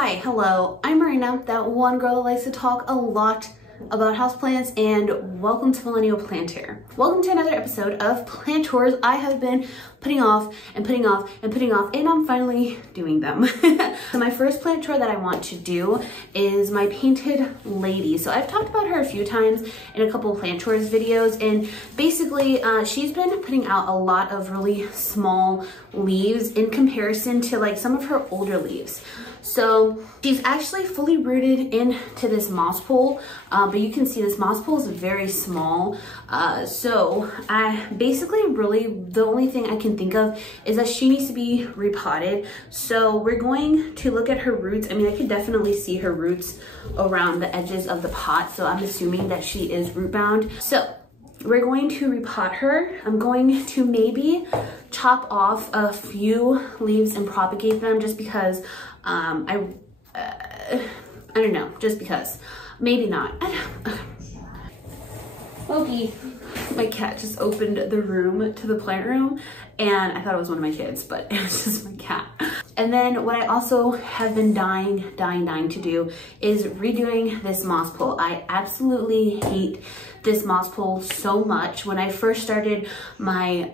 Hi, hello, I'm Marina, that one girl that likes to talk a lot about houseplants, and welcome to Millennial Planter. Welcome to another episode of plant tours I have been putting off and putting off and putting off, and I'm finally doing them. So my first plant tour that I want to do is my painted lady. So I've talked about her a few times in a couple of plant tours videos, and basically she's been putting out a lot of really small leaves in comparison to like some of her older leaves. So she's actually fully rooted into this moss pole, but you can see this moss pole is very small. So I basically the only thing I can think of is that she needs to be repotted. So we're going to look at her roots. I mean, I could definitely see her roots around the edges of the pot, so I'm assuming that she is root bound. So we're going to repot her. I'm going to maybe chop off a few leaves and propagate them just because I don't know, just because. Maybe not. Loki, my cat just opened the room to the plant room, and I thought it was one of my kids, but it was just my cat. And then what I also have been dying to do is redoing this moss pole. I absolutely hate this moss pole so much. When I first started my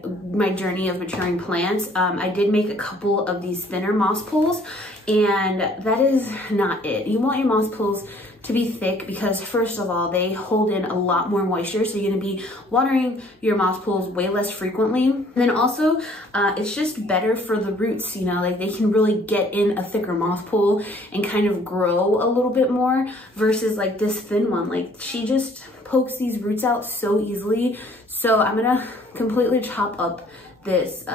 journey of maturing plants, I did make a couple of these thinner moss poles, and that is not it. You want your moss poles to be thick because first of all, they hold in a lot more moisture, so you're gonna be watering your moss poles way less frequently. And then also, it's just better for the roots, you know, like they can really get in a thicker moss pole and kind of grow a little bit more versus like this thin one. Like she just pokes these roots out so easily. So I'm gonna completely chop up this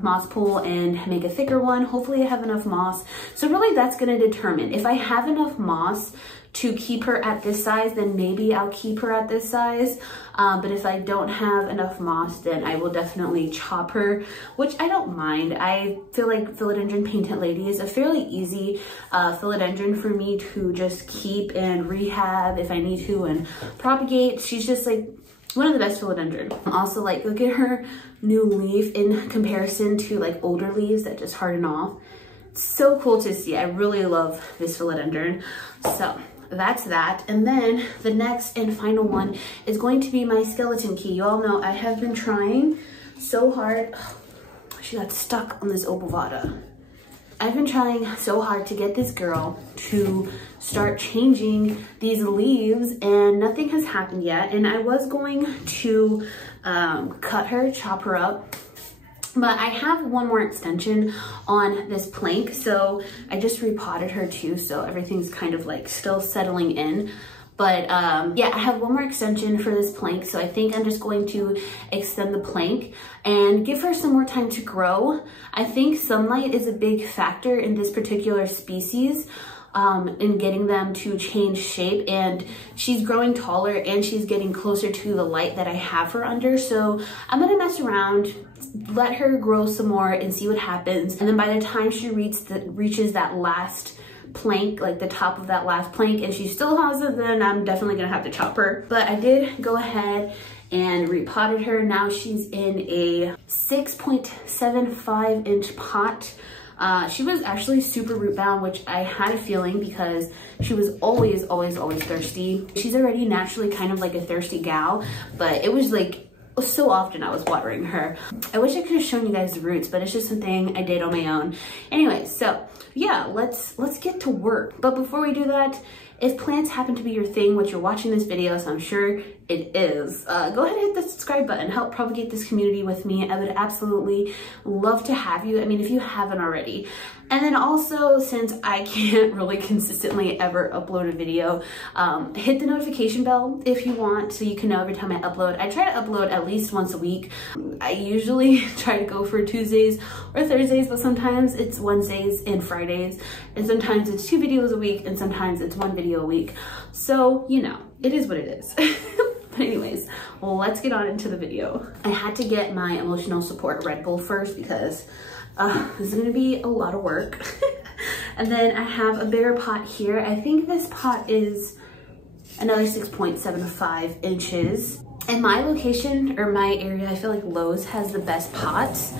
moss pole and make a thicker one. Hopefully I have enough moss. So really that's gonna determine if I have enough moss to keep her at this size, then maybe I'll keep her at this size. But if I don't have enough moss, then I will definitely chop her, which I don't mind. I feel like Philodendron Painted Lady is a fairly easy philodendron for me to just keep and rehab if I need to and propagate. She's just like one of the best philodendron. Also, like, look at her new leaf in comparison to like older leaves that just harden off. It's so cool to see. I really love this philodendron. So that's that. And then the next and final one is going to be my skeleton key. You all know I have been trying so hard. Oh, she got stuck on this opalvata. I've been trying so hard to get this girl to start changing these leaves, and nothing has happened yet. And I was going to cut her, chop her up, but I have one more extension on this plank, so I just repotted her too, so everything's kind of like still settling in. But yeah, I have one more extension for this plank, so I think I'm just going to extend the plank and give her some more time to grow. I think sunlight is a big factor in this particular species, in getting them to change shape, and she's growing taller and she's getting closer to the light that I have her under. So I'm gonna mess around, let her grow some more and see what happens. And then by the time she reaches that last plank, like the top of that last plank, and she still has it, then I'm definitely gonna have to chop her. But I did go ahead and repotted her. Now she's in a 6.75 inch pot. She was actually super root bound, which I had a feeling because she was always thirsty. She's already naturally kind of like a thirsty gal, but it was like so often I was watering her. I wish I could have shown you guys the roots, but it's just something I did on my own. Anyway, so yeah, let's get to work. But before we do that, if plants happen to be your thing, which you're watching this video, so I'm sure it is, go ahead and hit the subscribe button. Help propagate this community with me. I would absolutely love to have you. I mean, if you haven't already. And then also, since I can't really consistently ever upload a video, hit the notification bell if you want, so you can know every time I upload. I try to upload at least once a week. I usually try to go for Tuesdays or Thursdays, but sometimes it's Wednesdays and Fridays, and sometimes it's 2 videos a week, and sometimes it's 1 video a week. So, you know, it is what it is. But anyways, well, let's get on into the video. I had to get my emotional support Red Bull first because this is gonna be a lot of work. And then I have a bigger pot here. I think this pot is another 6.75 inches. In my location, or my area, I feel like Lowe's has the best pots.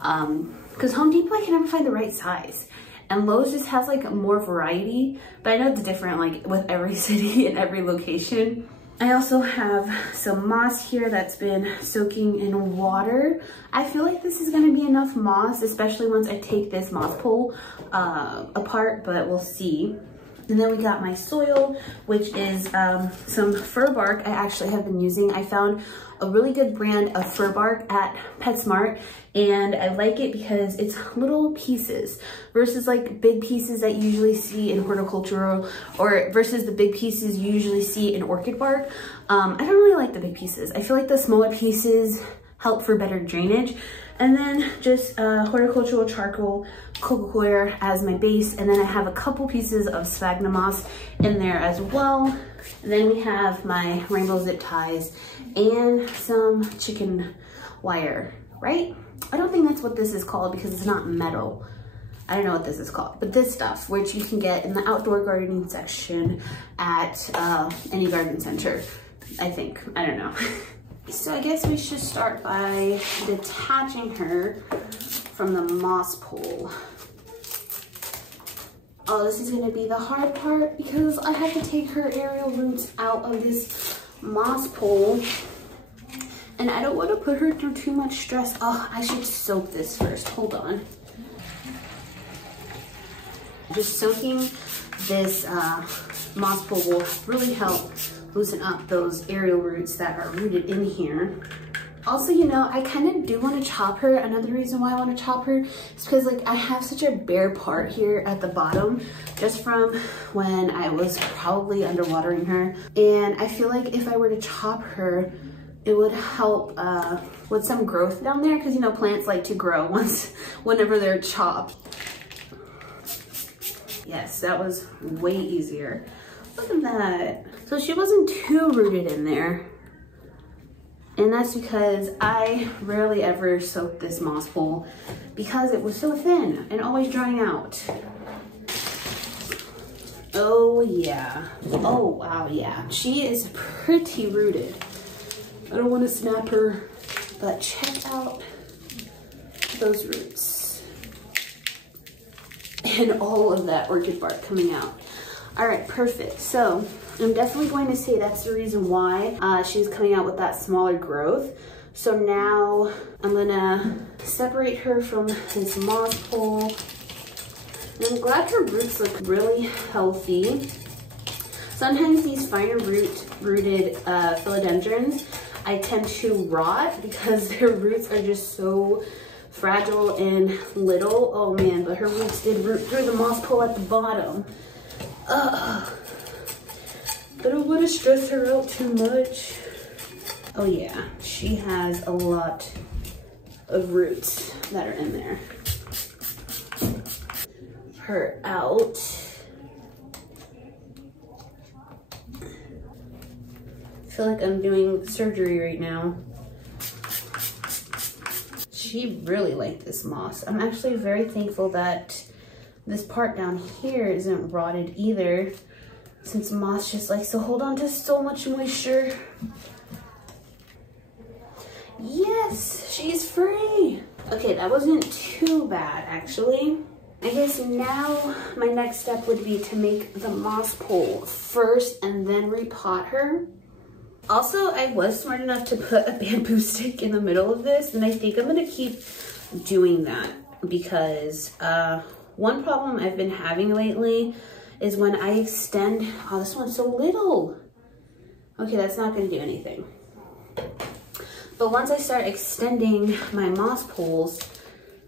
Because Home Depot, I can never find the right size. and Lowe's just has like more variety, but I know it's different like with every city and every location. I also have some moss here that's been soaking in water. I feel like this is gonna be enough moss, especially once I take this moss pole apart, but we'll see. And then we got my soil, which is some fir bark I actually have been using. I found a really good brand of fir bark at PetSmart, and I like it because it's little pieces versus like big pieces that you usually see in horticultural, or versus the big pieces you usually see in orchid bark. I don't really like the big pieces. I feel like the smaller pieces help for better drainage. And then just horticultural charcoal, coco coir as my base. And then I have a couple pieces of sphagnum moss in there as well. And then we have my rainbow zip ties and some chicken wire, right? I don't think that's what this is called because it's not metal. I don't know what this is called, but this stuff, which you can get in the outdoor gardening section at any garden center, I think. I don't know. So I guess we should start by detaching her from the moss pole. Oh, this is gonna be the hard part because I have to take her aerial roots out of this moss pole. And I don't want to put her through too much stress. Oh, I should soak this first. Hold on. Just soaking this moss pole will really help loosen up those aerial roots that are rooted in here. Also, you know, I kind of do want to chop her. Another reason why I want to chop her is because like I have such a bare part here at the bottom just from when I was probably underwatering her. And I feel like if I were to chop her, it would help with some growth down there because, you know, plants like to grow whenever they're chopped. Yes, that was way easier. Look at that. So she wasn't too rooted in there. And that's because I rarely ever soak this moss pole because it was so thin and always drying out. Oh yeah. Oh wow, yeah. She is pretty rooted. I don't want to snap her, but check out those roots. And all of that orchid bark coming out. All right, perfect. So I'm definitely going to say that's the reason why she's coming out with that smaller growth. So now I'm gonna separate her from this moss pole. And I'm glad her roots look really healthy. Sometimes these finer rooted philodendrons, I tend to rot because their roots are just so fragile and little. Oh man, but her roots did root through the moss pole at the bottom. I don't want to stress her out too much. Oh yeah, she has a lot of roots that are in there. Her out. I feel like I'm doing surgery right now. She really liked this moss. I'm actually very thankful that this part down here isn't rotted either, since moss just likes to hold on to so much moisture. Yes, she's free. Okay, that wasn't too bad actually. I guess now my next step would be to make the moss pole first and then repot her. Also, I was smart enough to put a bamboo stick in the middle of this, and I think I'm gonna keep doing that because one problem I've been having lately is when I extend, oh, this one's so little. Okay, that's not gonna do anything. But once I start extending my moss poles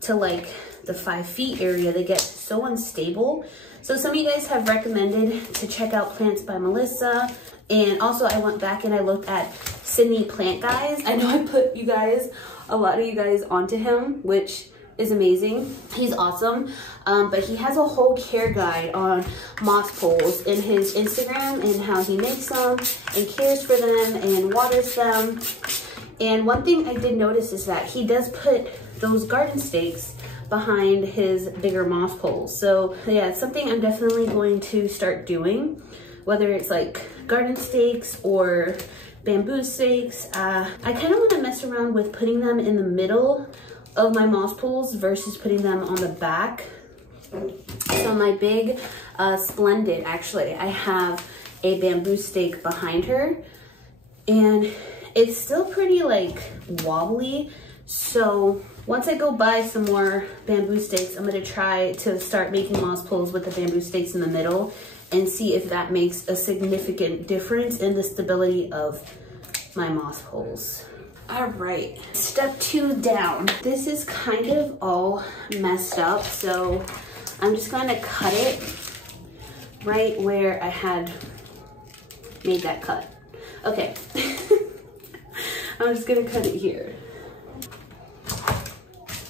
to like the 5 feet area, they get so unstable. So some of you guys have recommended to check out Plants by Melissa. And also I went back and I looked at Sydney Plant Guys. I know I put a lot of you guys onto him, which is amazing. He's awesome. But he has a whole care guide on moss poles in his Instagram and how he makes them and cares for them and waters them. And one thing I did notice is that he does put those garden stakes behind his bigger moss poles. So yeah, it's something I'm definitely going to start doing, whether it's like garden stakes or bamboo stakes. I kind of want to mess around with putting them in the middle of my moss poles versus putting them on the back. So my big Splendid, actually, I have a bamboo stake behind her, and it's still pretty like wobbly. So once I go buy some more bamboo stakes, I'm gonna try to start making moss poles with the bamboo stakes in the middle and see if that makes a significant difference in the stability of my moss poles. All right, step 2 down. This is kind of all messed up, so I'm just gonna cut it right where I had made that cut. Okay, I'm just gonna cut it here.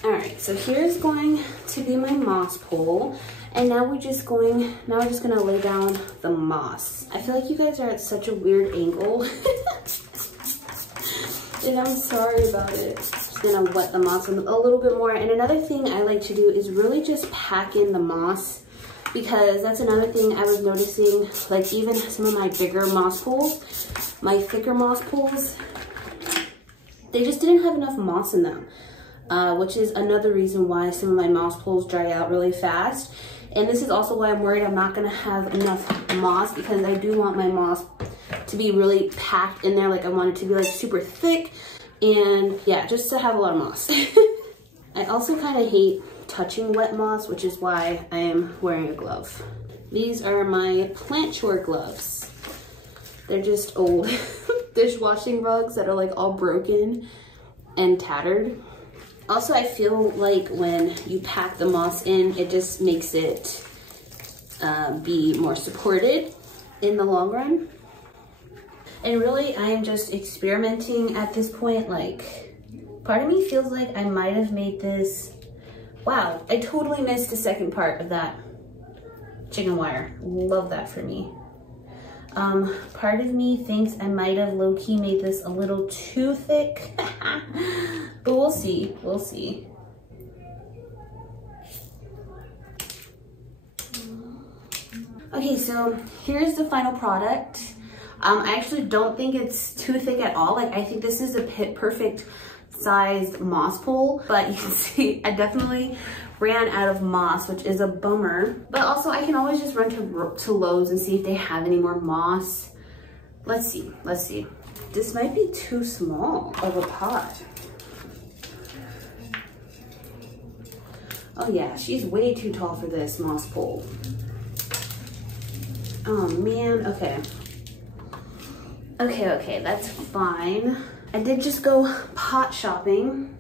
All right, so here's going to be my moss pole. And now we're just gonna lay down the moss. I feel like you guys are at such a weird angle. And I'm sorry about it. Just gonna wet the moss a little bit more. And another thing I like to do is really just pack in the moss, because that's another thing I was noticing, like even some of my bigger moss pools, my thicker moss pools, they just didn't have enough moss in them, which is another reason why some of my moss pools dry out really fast. And this is also why I'm worried I'm not gonna have enough moss, because I do want my moss to be really packed in there. Like I want it to be like super thick, and yeah, just to have a lot of moss. I also kind of hate touching wet moss, which is why I am wearing a glove. These are my plant chore gloves. They're just old dishwashing rugs that are like all broken and tattered. Also, I feel like when you pack the moss in, it just makes it be more supported in the long run. And really, I am just experimenting at this point. Like, part of me feels like I might have made this. Wow, I totally missed the second part of that chicken wire. Love that for me. Part of me thinks I might have low-key made this a little too thick, but we'll see, we'll see. Okay, so here's the final product. I actually don't think it's too thick at all. Like, I think this is a perfect sized moss pole, but you can see I definitely ran out of moss, which is a bummer. But also I can always just run to Lowe's and see if they have any more moss. Let's see, let's see. This might be too small of a pot. Oh yeah, she's way too tall for this moss pole. Oh man, okay. Okay, that's fine. I did just go pot shopping.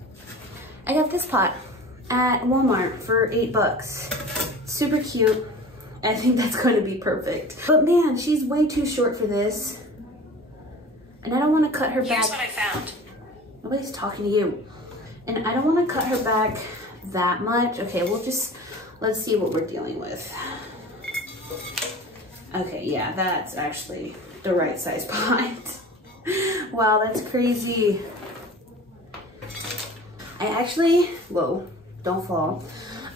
I got this pot at Walmart for $8. Super cute. I think that's going to be perfect. But man, she's way too short for this. And I don't want to cut her back. Here's what I found. Nobody's talking to you. And I don't want to cut her back that much. Okay, let's see what we're dealing with. Okay, yeah, that's actually the right size pot. Wow, that's crazy. I actually, whoa, don't fall.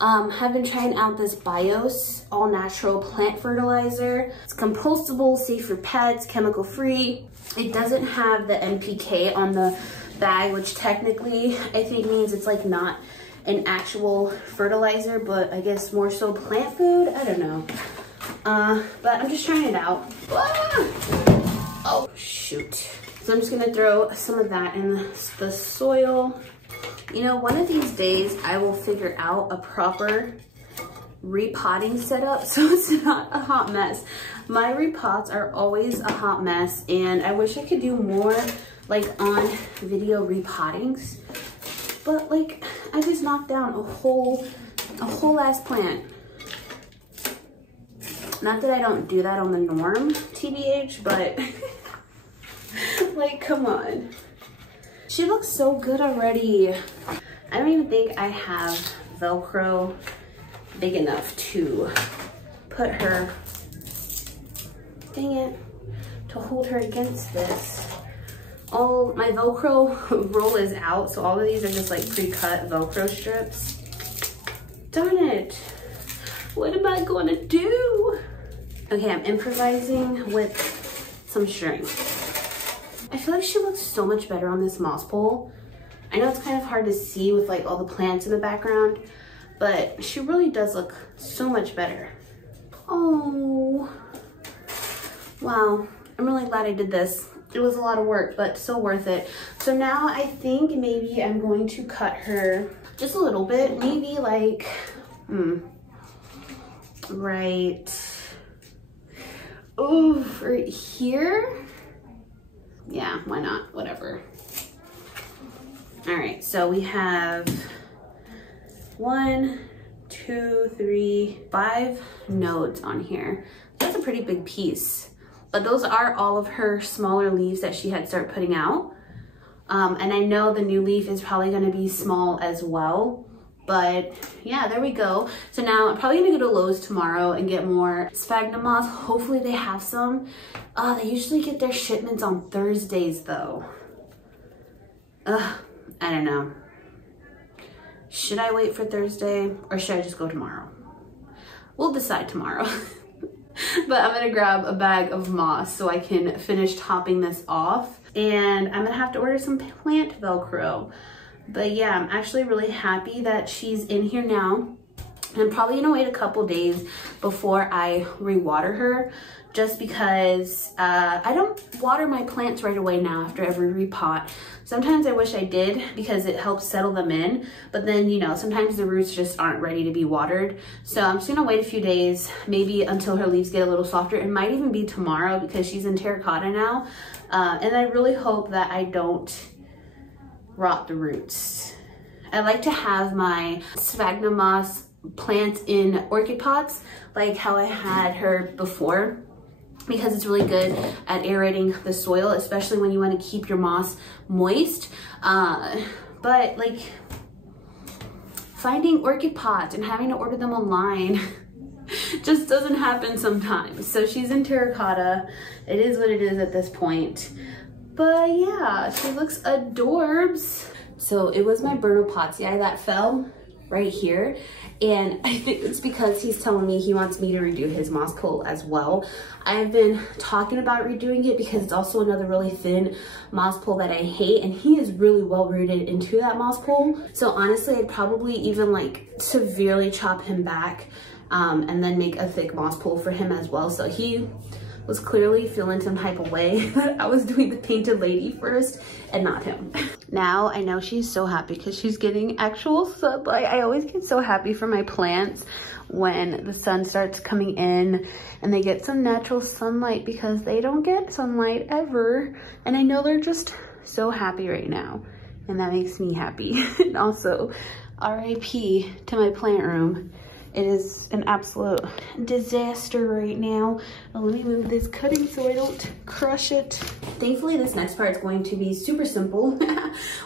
Have been trying out this Bios all natural plant fertilizer. It's compostable, safe for pets, chemical free. It doesn't have the NPK on the bag, which technically I think means it's like not an actual fertilizer, but I guess more so plant food. I don't know. But I'm just trying it out. Ah! Oh, shoot. So I'm just gonna throw some of that in the soil. You know, one of these days I will figure out a proper repotting setup so it's not a hot mess. My repots are always a hot mess, and I wish I could do more like on video repottings. But like, I just knocked down a whole ass plant. Not that I don't do that on the norm, TBH, but like, come on. She looks so good already. I don't even think I have Velcro big enough to put her, dang it, to hold her against this. All my Velcro roll is out, so all of these are just like pre-cut Velcro strips. Darn it. What am I gonna do? Okay, I'm improvising with some string. I feel like she looks so much better on this moss pole. I know it's kind of hard to see with like all the plants in the background, but she really does look so much better. Oh, wow. I'm really glad I did this. It was a lot of work, but so worth it. So now I think maybe I'm going to cut her just a little bit, maybe like, right, right here. Yeah, why not? Whatever. All right, so we have 1, 2, 3, 5 nodes on here. That's a pretty big piece. But those are all of her smaller leaves that she had started putting out. And I know the new leaf is probably gonna be small as well. But yeah, there we go. So now I'm probably gonna go to Lowe's tomorrow and get more sphagnum moss. Hopefully they have some. They usually get their shipments on Thursdays though. I don't know. Should I wait for Thursday or should I just go tomorrow? We'll decide tomorrow. But I'm gonna grab a bag of moss so I can finish topping this off. And I'm gonna have to order some plant Velcro. But yeah, I'm actually really happy that she's in here now. I'm probably gonna wait a couple days before I re-water her, just because I don't water my plants right away now after every repot. Sometimes I wish I did because it helps settle them in, but then, you know, sometimes the roots just aren't ready to be watered. So I'm just gonna wait a few days, maybe until her leaves get a little softer. It might even be tomorrow because she's in terracotta now. And I really hope that I don't rot the roots. I like to have my sphagnum moss plants in orchid pots, like how I had her before, because it's really good at aerating the soil, especially when you want to keep your moss moist. But like finding orchid pots and having to order them online just doesn't happen sometimes. So she's in terracotta. It is what it is at this point. But yeah, she looks adorbs. So it was my burner potsy that fell right here. And I think it's because he's telling me he wants me to redo his moss pole as well. I've been talking about redoing it because it's also another really thin moss pole that I hate, and he is really well rooted into that moss pole. So honestly, I'd probably even like severely chop him back and then make a thick moss pole for him as well. So he was clearly feeling some type of way that I was doing the painted lady first and not him. Now I know she's so happy because she's getting actual sunlight. I always get so happy for my plants when the sun starts coming in and they get some natural sunlight, because they don't get sunlight ever. And I know they're just so happy right now, and that makes me happy. And also, RIP to my plant room. It is an absolute disaster right now. Let me move this cutting so I don't crush it. Thankfully, this next part is going to be super simple,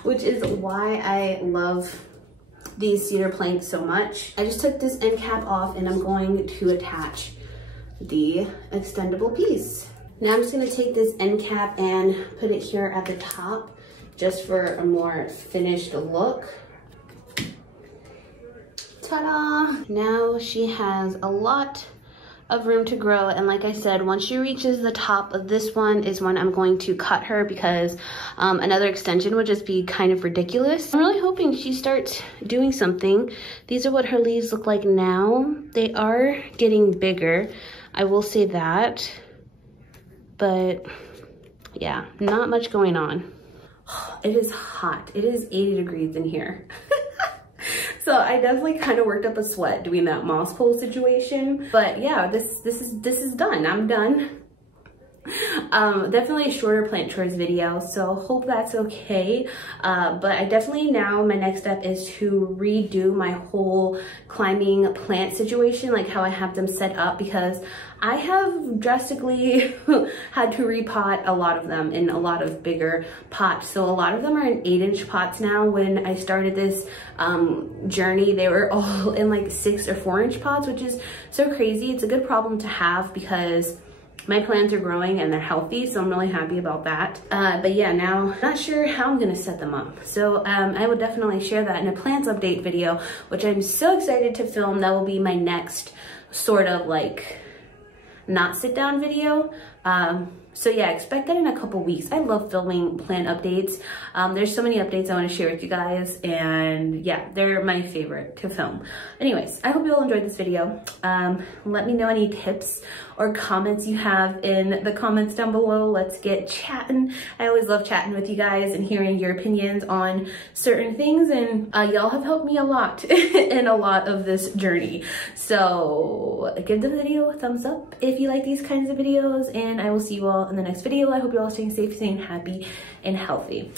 which is why I love these cedar planks so much. I just took this end cap off and I'm going to attach the extendable piece. Now I'm just gonna take this end cap and put it here at the top just for a more finished look. Ta-da! Now she has a lot of room to grow, and like I said, once she reaches the top of this one is when I'm going to cut her, because another extension would just be kind of ridiculous. I'm really hoping she starts doing something. These are what her leaves look like now. They are getting bigger, I will say that, but yeah, not much going on. It is hot. It is 80 degrees in here. So I definitely kind of worked up a sweat doing that moss pole situation. But yeah, this is done. I'm done. Definitely a shorter plant chores video, so hope that's okay. But I definitely now, my next step is to redo my whole climbing plant situation, like how I have them set up, because I have drastically had to repot a lot of them in a lot of bigger pots. So a lot of them are in 8-inch pots now. When I started this journey, they were all in like 6 or 4-inch pots, which is so crazy. It's a good problem to have because my plants are growing and they're healthy, so I'm really happy about that. But yeah, now not sure how I'm gonna set them up. So I will definitely share that in a plants update video, which I'm so excited to film. That will be my next sort of like not sit down video. So yeah, expect that in a couple weeks. I love filming plant updates. There's so many updates I want to share with you guys, and yeah, they're my favorite to film. Anyways, I hope you all enjoyed this video. Let me know any tips or comments you have in the comments down below. Let's get chatting. I always love chatting with you guys and hearing your opinions on certain things, and y'all have helped me a lot in a lot of this journey. So give the video a thumbs up if you like these kinds of videos, and I will see you all in the next video. I hope you're all staying safe, staying happy, and healthy.